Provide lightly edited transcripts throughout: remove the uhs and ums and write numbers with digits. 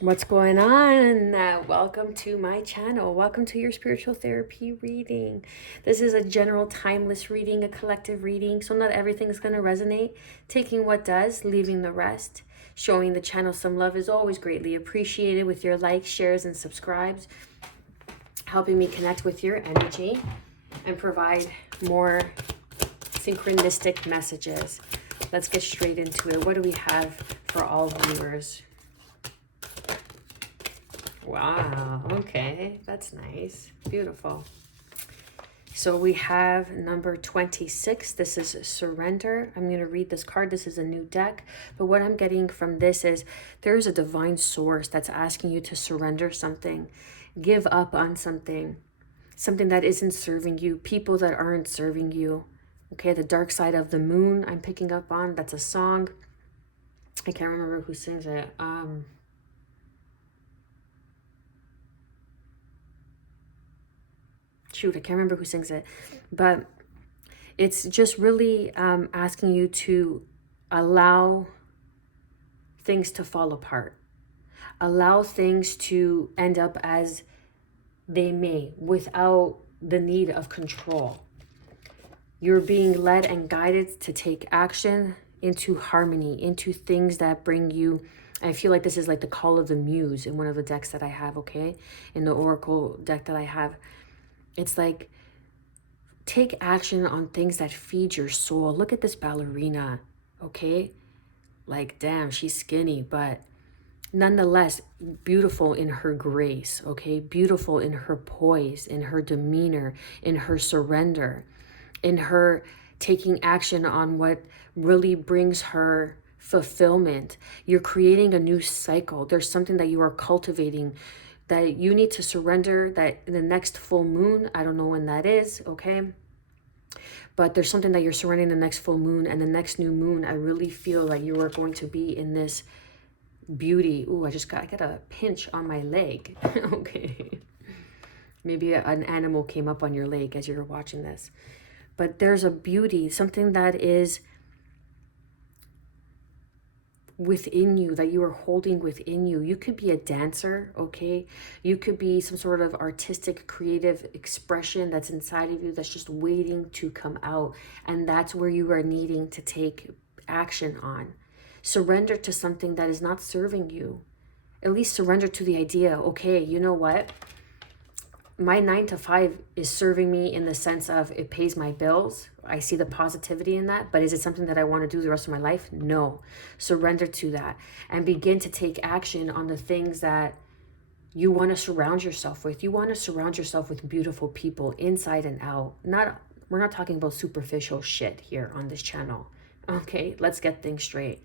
What's going on? Welcome to my channel. Welcome to your spiritual therapy reading. This is a general timeless reading, a collective reading, so not everything is going to resonate. Taking what does, leaving the rest. Showing the channel some love is always greatly appreciated with your likes, shares, and subscribes. Helping me connect with your energy and provide more synchronistic messages. Let's get straight into it. What do we have for all viewers? Wow, okay, that's nice. Beautiful. So we have number 26. This is surrender. I'm going to read this card. This is a new deck. But what I'm getting from this is there's a divine source that's asking you to surrender something, give up on something, something that isn't serving you, people that aren't serving you. Okay, the dark side of the moon I'm picking up on. That's a song. I can't remember who sings it. Shoot, I can't remember who sings it, but it's just really asking you to allow things to fall apart, allow things to end up as they may without the need of control. You're being led and guided to take action into harmony, into things that bring you. I feel like this is like the call of the muse in one of the decks that I have, okay? In the oracle deck that I have. It's like, take action on things that feed your soul. Look at this ballerina, okay? Like, damn, she's skinny, but nonetheless, beautiful in her grace, okay? Beautiful in her poise, in her demeanor, in her surrender, in her taking action on what really brings her fulfillment. You're creating a new cycle. There's something that you are cultivating that you need to surrender, that in the next full moon, I don't know when that is, okay? But there's something that you're surrendering the next full moon and the next new moon. I really feel like you are going to be in this beauty. Ooh, I got a pinch on my leg. Okay. Maybe an animal came up on your leg as you're watching this. But there's a beauty, something that is within you, that you are holding within you. You could be a dancer, okay? You could be some sort of artistic, creative expression that's inside of you that's just waiting to come out. And that's where you are needing to take action on. Surrender to something that is not serving you. At least surrender to the idea, okay, you know what? My 9 to 5 is serving me in the sense of it pays my bills. I see the positivity in that, but is it something that I want to do the rest of my life? No. Surrender to that and begin to take action on the things that you want to surround yourself with. You want to surround yourself with beautiful people inside and out. We're not talking about superficial shit here on this channel. Okay, let's get things straight.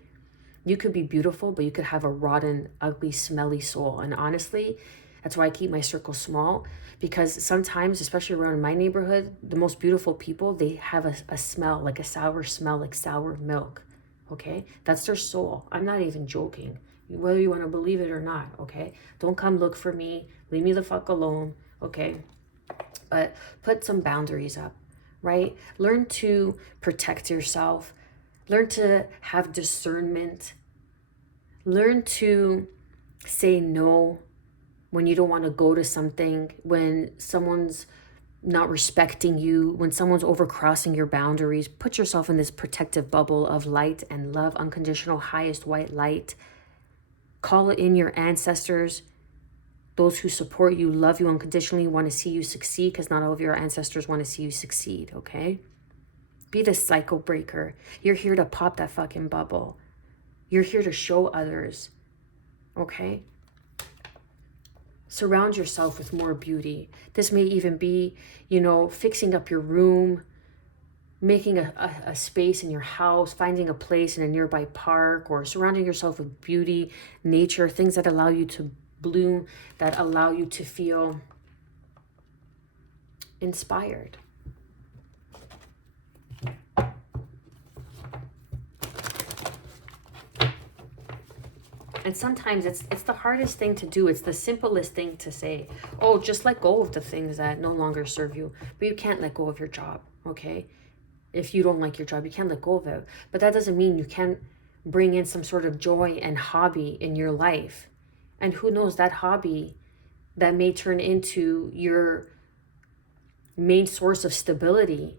You could be beautiful, but you could have a rotten, ugly, smelly soul. And honestly, that's why I keep my circle small, because sometimes, especially around my neighborhood, the most beautiful people, they have a smell, like a sour smell, like sour milk, okay? That's their soul. I'm not even joking, whether you want to believe it or not, okay? Don't come look for me. Leave me the fuck alone, okay? But put some boundaries up, right? Learn to protect yourself. Learn to have discernment. Learn to say no when you don't want to go to something, when someone's not respecting you, when someone's overcrossing your boundaries. Put yourself in this protective bubble of light and love, unconditional, highest white light. Call in your ancestors, those who support you, love you unconditionally, want to see you succeed, because not all of your ancestors want to see you succeed, okay? Be the cycle breaker. You're here to pop that fucking bubble. You're here to show others, okay? Surround yourself with more beauty. This may even be, fixing up your room, making a space in your house, finding a place in a nearby park, or surrounding yourself with beauty, nature, things that allow you to bloom, that allow you to feel inspired. And sometimes it's the hardest thing to do. It's the simplest thing to say. Oh, just let go of the things that no longer serve you. But you can't let go of your job, okay? If you don't like your job, you can't let go of it. But that doesn't mean you can't bring in some sort of joy and hobby in your life And who knows, that hobby that may turn into your main source of stability.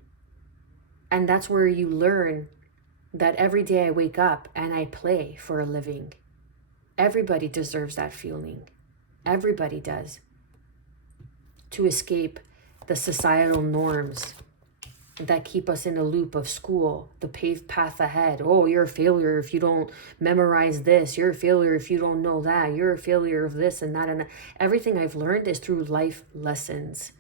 And that's where you learn that every day I wake up and I play for a living. Everybody deserves that feeling. Everybody does. To escape the societal norms that keep us in a loop of school, the paved path ahead. Oh, you're a failure if you don't memorize this. You're a failure if you don't know that. You're a failure of this and that. And everything I've learned is through life lessons.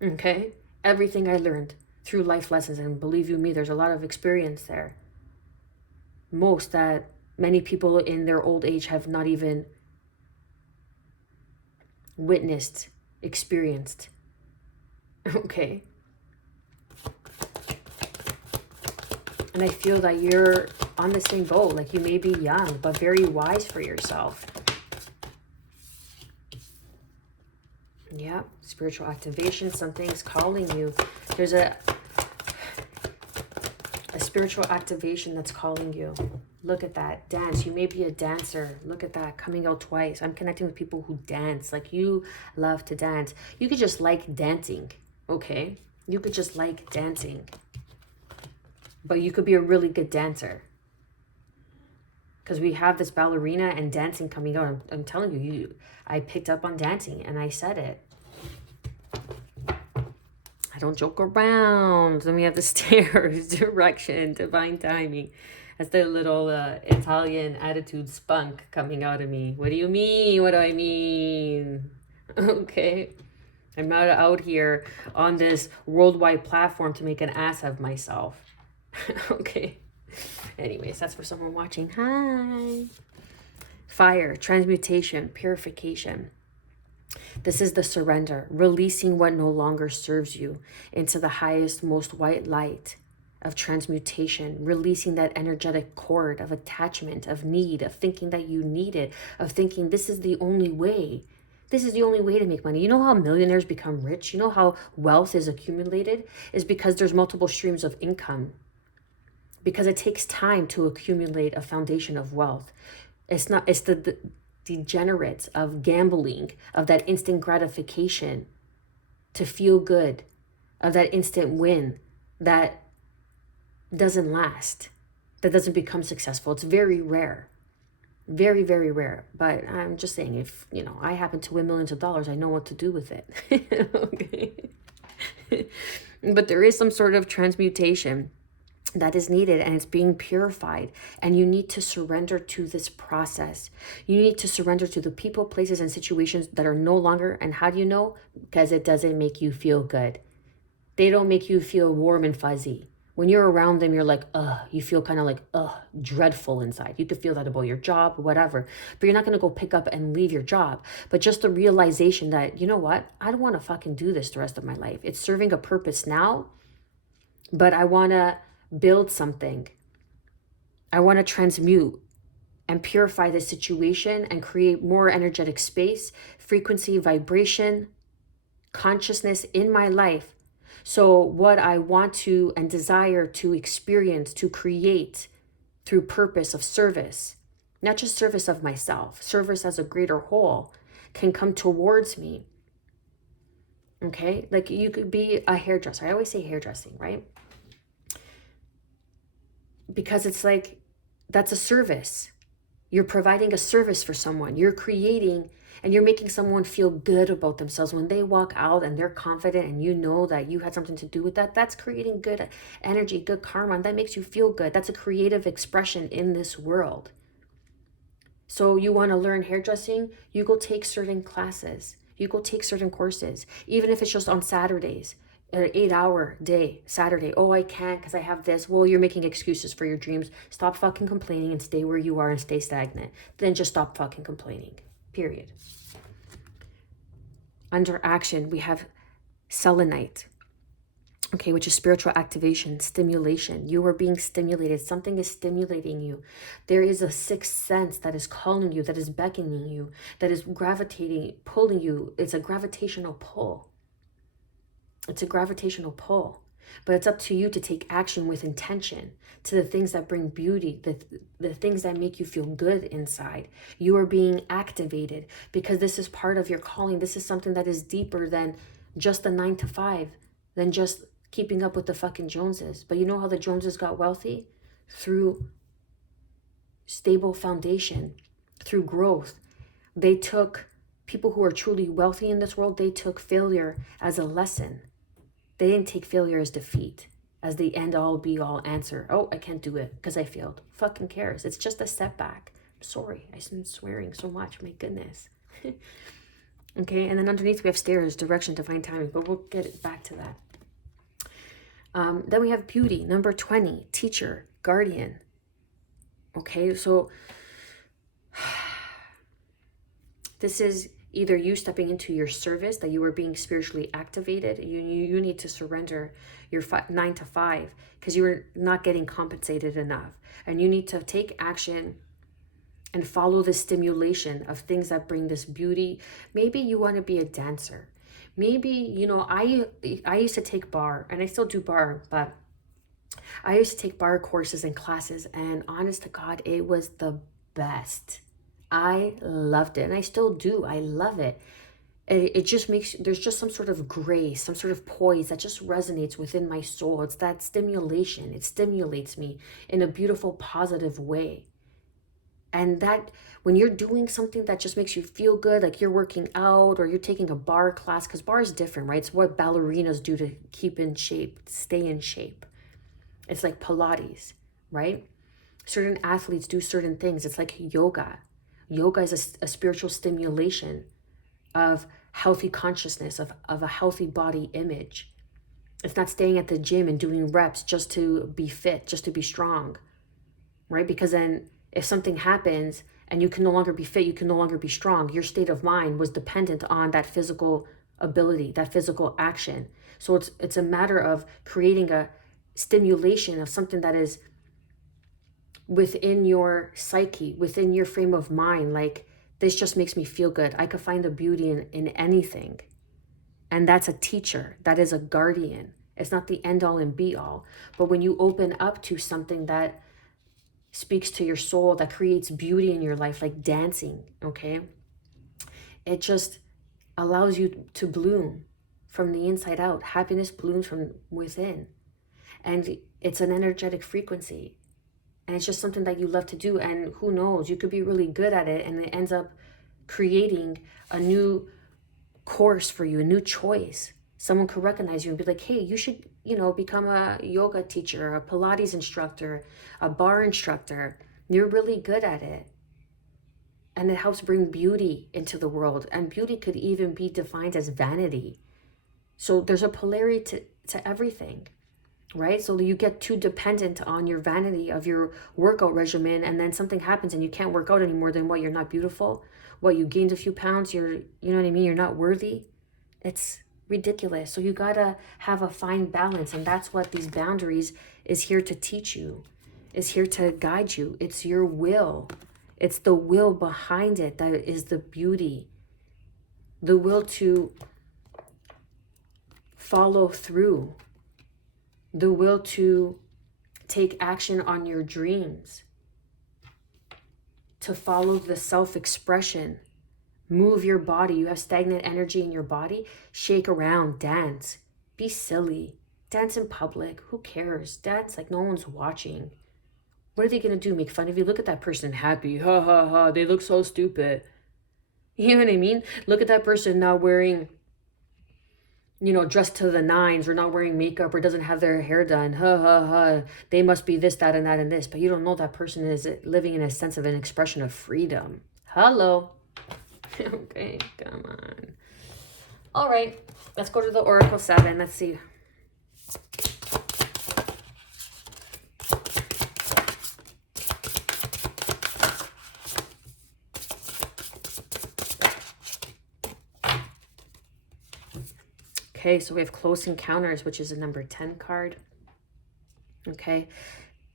Okay? Everything I learned through life lessons. And believe you me, there's a lot of experience there. Most that many people in their old age have not even witnessed, experienced. Okay? And I feel that you're on the same boat. Like, you may be young, but very wise for yourself. Yeah, spiritual activation. Something's calling you. There's a spiritual activation that's calling you. Look at that. Dance. You may be a dancer. Look at that. Coming out twice. I'm connecting with people who dance. Like, you love to dance. You could just like dancing. Okay? You could just like dancing. But you could be a really good dancer. Because we have this ballerina and dancing coming out. I'm telling you, I picked up on dancing and I said it. I don't joke around. Then we have the stairs, direction, divine timing. That's the little Italian attitude spunk coming out of me. What do you mean? What do I mean? Okay. I'm not out here on this worldwide platform to make an ass of myself. Okay. Anyways, that's for someone watching. Hi. Fire, transmutation, purification. This is the surrender, releasing what no longer serves you into the highest, most white light of transmutation, releasing that energetic cord of attachment, of need, of thinking that you need it, of thinking this is the only way. This is the only way to make money. You know how millionaires become rich? You know how wealth is accumulated? Is because there's multiple streams of income. Because it takes time to accumulate a foundation of wealth. It's the degenerates of gambling, of that instant gratification to feel good, of that instant win that doesn't last, that doesn't become successful. It's very rare. Very, very rare. But I'm just saying, if, I happen to win millions of dollars, I know what to do with it. Okay. But there is some sort of transmutation that is needed, and it's being purified, and you need to surrender to this process. You need to surrender to the people, places, and situations that are no longer. And how do you know? Because it doesn't make you feel good. They don't make you feel warm and fuzzy. When you're around them, you're like, you feel kind of like, dreadful inside. You could feel that about your job, whatever, but you're not going to go pick up and leave your job. But just the realization that, you know what? I don't want to fucking do this the rest of my life. It's serving a purpose now, but I want to build something. I want to transmute and purify the situation and create more energetic space, frequency, vibration, consciousness in my life. So what I want to and desire to experience, to create through purpose of service, not just service of myself, service as a greater whole, can come towards me. Okay? Like, you could be a hairdresser. I always say hairdressing, right? Because it's like, that's a service. You're providing a service for someone. You're creating, and you're making someone feel good about themselves. When they walk out and they're confident and you know that you had something to do with that, that's creating good energy, good karma, and that makes you feel good. That's a creative expression in this world. So you want to learn hairdressing, you go take certain classes. You go take certain courses, even if it's just on Saturdays. An 8-hour day, Saturday. Oh, I can't because I have this. Well, you're making excuses for your dreams. Stop fucking complaining and stay where you are and stay stagnant. Then just stop fucking complaining. Period. Under action, we have selenite. Okay, which is spiritual activation, stimulation. You are being stimulated. Something is stimulating you. There is a sixth sense that is calling you, that is beckoning you, that is gravitating, pulling you. It's a gravitational pull. It's a gravitational pull. But it's up to you to take action with intention to the things that bring beauty, the things that make you feel good inside. You are being activated because this is part of your calling. This is something that is deeper than just the 9 to 5, than just keeping up with the fucking Joneses. But you know how the Joneses got wealthy? Through stable foundation, through growth. They took, people who are truly wealthy in this world, they took failure as a lesson. They didn't take failure as defeat, as the end all be all answer. Oh, I can't do it because I failed. Fucking cares. It's just a setback. I'm sorry. I've been swearing so much. My goodness. Okay, and then underneath we have stairs, direction, divine timing, but we'll get back to that. Then we have beauty, number 20, teacher, guardian. Okay, so this is either you stepping into your service, that you are being spiritually activated. You need to surrender your 9 to 5 because you are not getting compensated enough. And you need to take action and follow the stimulation of things that bring this beauty. Maybe you want to be a dancer. Maybe, you know, I used to take bar, and I still do bar, but I used to take bar courses and classes, and honest to God, it was the best. I loved it, and I still do. I love it. It just makes, there's just some sort of grace, some sort of poise that just resonates within my soul. It's that stimulation. It stimulates me in a beautiful, positive way. And that when you're doing something that just makes you feel good, like you're working out or you're taking a bar class, because bar is different, right? It's what ballerinas do to keep in shape, stay in shape. It's like Pilates, right? Certain athletes do certain things. It's like yoga. Yoga is a spiritual stimulation of healthy consciousness, of a healthy body image. It's not staying at the gym and doing reps just to be fit, just to be strong, right? Because then if something happens and you can no longer be fit, you can no longer be strong, your state of mind was dependent on that physical ability, that physical action. So it's a matter of creating a stimulation of something that is within your psyche, within your frame of mind. Like, this just makes me feel good. I could find the beauty in anything. And that's a teacher. That is a guardian. It's not the end all and be all. But when you open up to something that speaks to your soul, that creates beauty in your life, like dancing, okay? It just allows you to bloom from the inside out. Happiness blooms from within. And it's an energetic frequency. And it's just something that you love to do. And who knows, you could be really good at it, and it ends up creating a new course for you, a new choice. Someone could recognize you and be like, hey, you should, you know, become a yoga teacher, a Pilates instructor, a bar instructor. You're really good at it. And it helps bring beauty into the world. And beauty could even be defined as vanity. So there's a polarity to everything, right? So you get too dependent on your vanity of your workout regimen, and then something happens and you can't work out anymore. Then what? You're not beautiful? What, you gained a few pounds? You know what I mean? You're not worthy? It's ridiculous. So you gotta have a fine balance, and that's what these boundaries is here to teach you, is here to guide you. It's your will. It's the will behind it that is the beauty. The will to follow through. The will to take action on your dreams. To follow the self-expression. Move your body. You have stagnant energy in your body. Shake around, dance, be silly, dance in public. Who cares? Dance like no one's watching. What are they going to do? Make fun of you? Look at that person happy. Ha ha ha. They look so stupid. You know what I mean? Look at that person not wearing, you know, dressed to the nines, or not wearing makeup, or doesn't have their hair done. Ha ha ha. They must be this, that, and that, and this. But you don't know that person is living in a sense of an expression of freedom. Hello. Okay, come on. All right, let's go to the Oracle 7. Let's see. Okay, so we have Close Encounters, which is a number 10 card. Okay,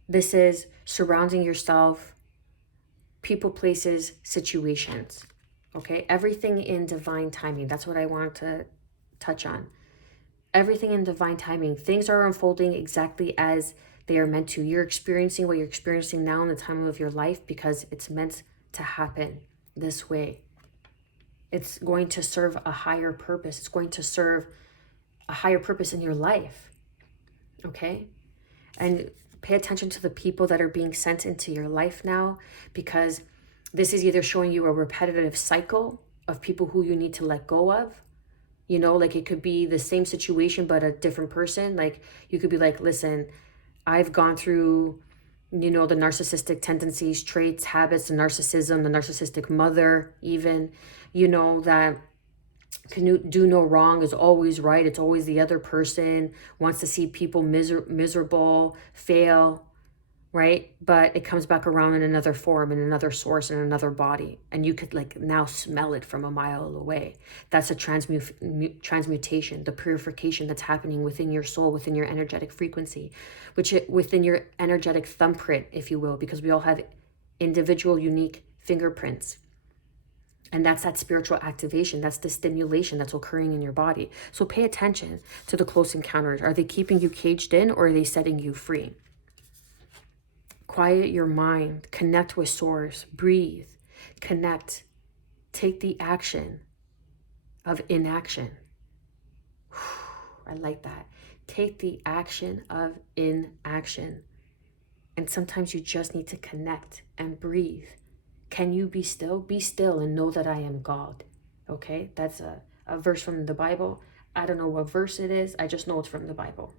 this is surrounding yourself, people, places, situations. Okay, everything in divine timing. That's what I want to touch on. Everything in divine timing. Things are unfolding exactly as they are meant to. You're experiencing what you're experiencing now in the time of your life because it's meant to happen this way. It's going to serve a higher purpose. It's going to serve a higher purpose in your life. Okay? And pay attention to the people that are being sent into your life now, because this is either showing you a repetitive cycle of people who you need to let go of. You know, like it could be the same situation, but a different person. Like you could be like, listen, I've gone through, you know, the narcissistic tendencies, traits, habits, the narcissism, the narcissistic mother, even, you know, that can do no wrong, is always right. It's always the other person, wants to see people miserable, fail, right? But it comes back around in another form, in another source, in another body. And you could like now smell it from a mile away. That's a transmutation, the purification that's happening within your soul, within your energetic frequency, within your energetic thumbprint, if you will, because we all have individual, unique fingerprints. And that's that spiritual activation. That's the stimulation that's occurring in your body. So pay attention to the close encounters. Are they keeping you caged in, or are they setting you free? Quiet your mind. Connect with source. Breathe. Connect. Take the action of inaction. I like that. Take the action of inaction. And sometimes you just need to connect and breathe. Can you be still? Be still and know that I am God. Okay, that's a verse from the Bible. I don't know what verse it is. I just know it's from the Bible.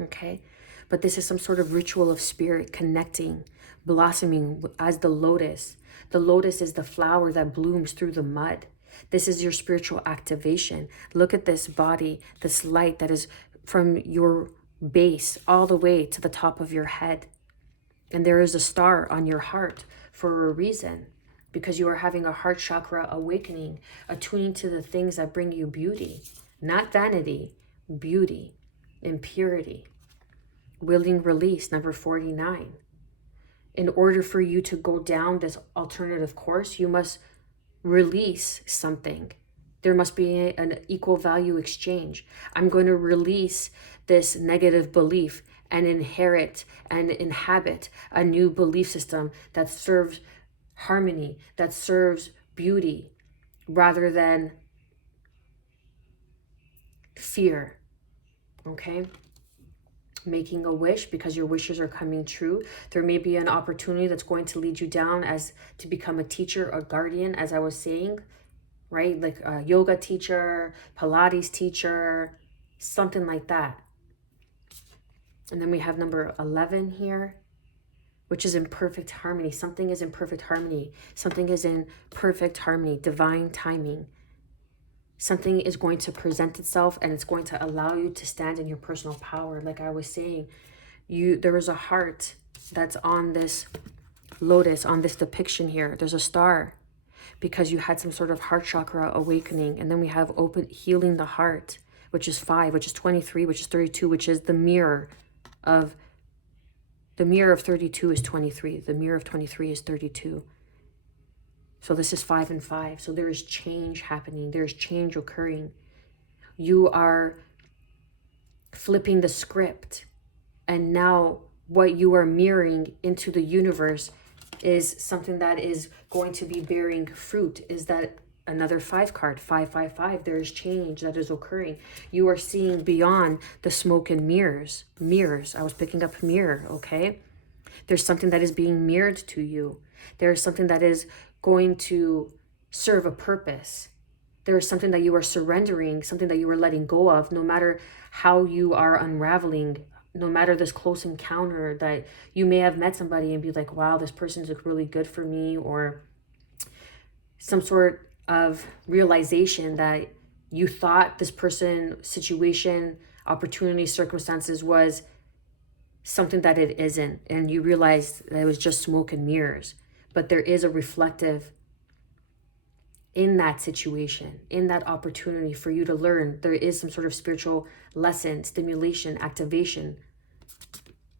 Okay, but this is some sort of ritual of spirit connecting, blossoming as the lotus. The lotus is the flower that blooms through the mud. This is your spiritual activation. Look at this body, this light that is from your base all the way to the top of your head. And there is a star on your heart for a reason, because you are having a heart chakra awakening, attuning to the things that bring you beauty, not vanity, beauty, and purity. Willing release, number 49. In order for you to go down this alternative course, you must release something. There must be an equal value exchange. I'm going to release this negative belief and inherit and inhabit a new belief system that serves harmony, that serves beauty, rather than fear. Okay? Making a wish, because your wishes are coming true. There may be an opportunity that's going to lead you down as to become a teacher, a guardian, as I was saying, right? Like a yoga teacher, Pilates teacher, something like that. And then we have number 11 here, which is in perfect harmony. Something is in perfect harmony. Something is in perfect harmony, divine timing. Something is going to present itself, and it's going to allow you to stand in your personal power. Like I was saying, there is a heart that's on this lotus, on this depiction here. There's a star because you had some sort of heart chakra awakening. And then we have healing the heart, which is 5, which is 23, which is 32, which is the mirror of 32 is 23. The mirror of 23 is 32. So this is 5 and 5. So there is change happening. There's change occurring. You are flipping the script. And now what you are mirroring into the universe is something that is going to be bearing fruit. Is that another 5 card? 555. There is change that is occurring. You are seeing beyond the smoke and mirrors. Mirrors. I was picking up mirror, okay? There's something that is being mirrored to you. There is something that is going to serve a purpose. There is something that you are surrendering, something that you are letting go of, no matter how you are unraveling, no matter this close encounter that you may have met somebody and be like, wow, this person's really good for me, or some sort of realization that you thought this person, situation, opportunity, circumstances was something that it isn't, and you realize that it was just smoke and mirrors. But there is a reflective in that situation, in that opportunity for you to learn. There is some sort of spiritual lesson, stimulation, activation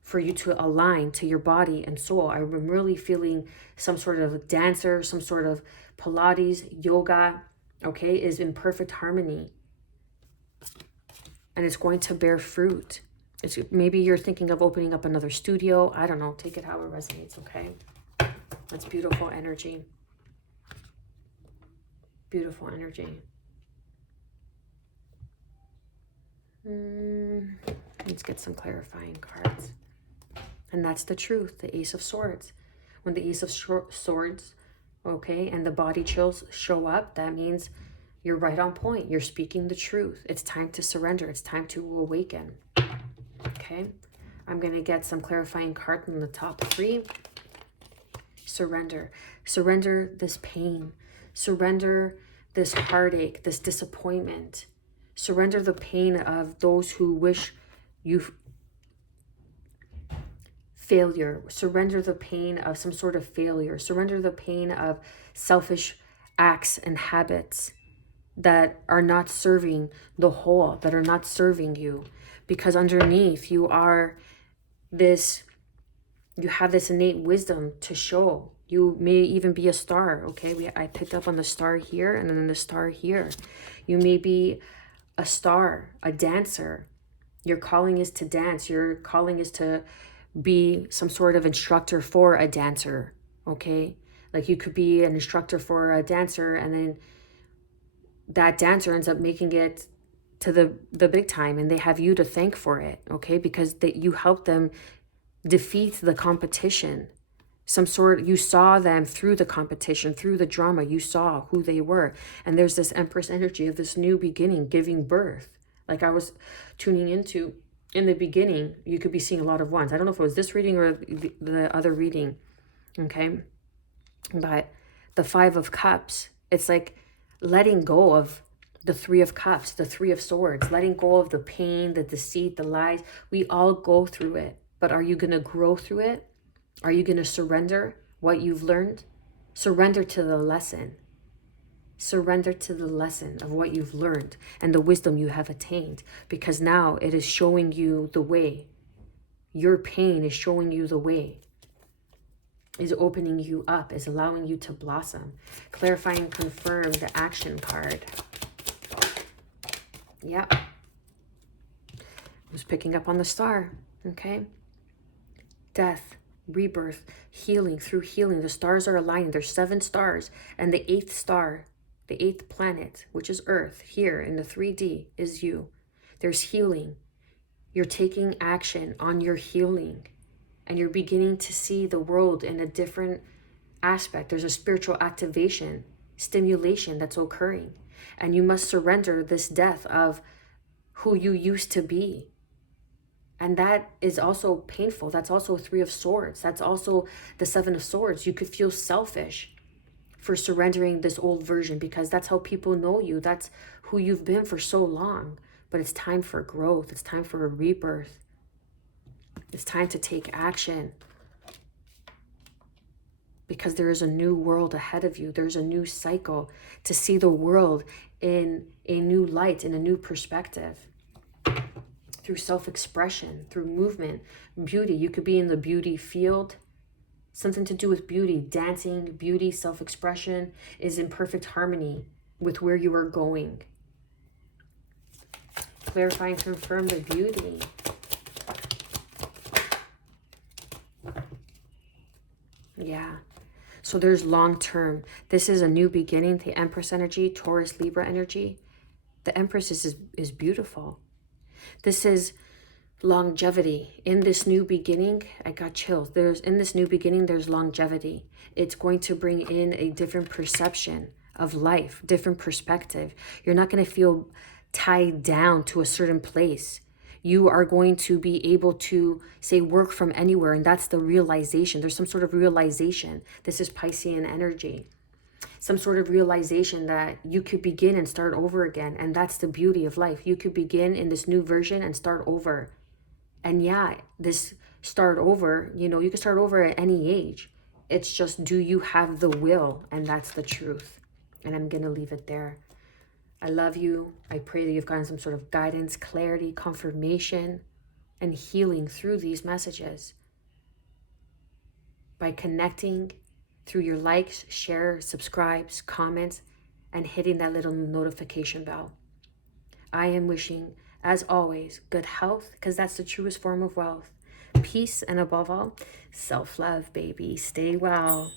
for you to align to your body and soul. I'm really feeling some sort of dancer, some sort of Pilates, yoga, okay, is in perfect harmony. and it's going to bear fruit. Maybe you're thinking of opening up another studio. I don't know. Take it how it resonates, okay? That's beautiful energy. Beautiful energy. Let's get some clarifying cards. And that's the truth, the Ace of Swords. When the Ace of Swords, okay, and the body chills show up, that means you're right on point. You're speaking the truth. It's time to surrender. It's time to awaken. Okay, I'm going to get some clarifying cards in the top 3. Surrender. Surrender this pain. Surrender this heartache, this disappointment. Surrender the pain of those who wish you failure. Surrender the pain of some sort of failure. Surrender the pain of selfish acts and habits that are not serving the whole, that are not serving you. Because underneath you are this, you have this innate wisdom to show. You may even be a star, okay? I picked up on the star here and then the star here. You may be a star, a dancer. Your calling is to dance. Your calling is to be some sort of instructor for a dancer, okay? Like you could be an instructor for a dancer, and then that dancer ends up making it to the big time, and they have you to thank for it, okay? Because you helped them defeat the competition. You saw them through the competition, through the drama. You saw who they were. And there's this Empress energy of this new beginning, giving birth. Like I was tuning into in the beginning, you could be seeing a lot of ones. I don't know if it was this reading or the other reading, okay? But the 5 of Cups, it's like letting go of the 3 of Cups, the 3 of Swords, letting go of the pain, the deceit, the lies. We all go through it. But are you going to grow through it? Are you going to surrender what you've learned? Surrender to the lesson. Surrender to the lesson of what you've learned and the wisdom you have attained, because now it is showing you the way. Your pain is showing you the way, is opening you up, is allowing you to blossom. Clarify and confirm the action card. Yep. I was picking up on the star, okay? Death, rebirth, healing. Through healing, the stars are aligning. There's 7 stars, and the 8th star, the 8th planet, which is Earth, here in the 3D, is you. There's healing. You're taking action on your healing, and you're beginning to see the world in a different aspect. There's a spiritual activation, stimulation that's occurring, and you must surrender this death of who you used to be. And that is also painful. That's also 3 of Swords. That's also the 7 of Swords. You could feel selfish for surrendering this old version, because that's how people know you. That's who you've been for so long. But it's time for growth. It's time for a rebirth. It's time to take action, because there is a new world ahead of you. There's a new cycle to see the world in a new light, in a new perspective. Through self-expression, through movement, beauty. You could be in the beauty field. Something to do with beauty, dancing, beauty, self-expression is in perfect harmony with where you are going. Clarify and confirm the beauty. Yeah. So there's long-term. This is a new beginning. The Empress energy, Taurus, Libra energy. The Empress is beautiful. This is longevity. In this new beginning, I got chills. In this new beginning, there's longevity. It's going to bring in a different perception of life, different perspective. You're not going to feel tied down to a certain place. You are going to be able to, say, work from anywhere, and that's the realization. There's some sort of realization. This is Piscean energy. Some sort of realization that you could begin and start over again. And that's the beauty of life. You could begin in this new version and start over. And yeah, this start over, you can start over at any age. It's just, do you have the will? And that's the truth. And I'm going to leave it there. I love you. I pray that you've gotten some sort of guidance, clarity, confirmation, and healing through these messages. By connecting through your likes, shares, subscribes, comments, and hitting that little notification bell. I am wishing As always, good health, because that's the truest form of wealth. Peace, and above all, self-love, baby. Stay well.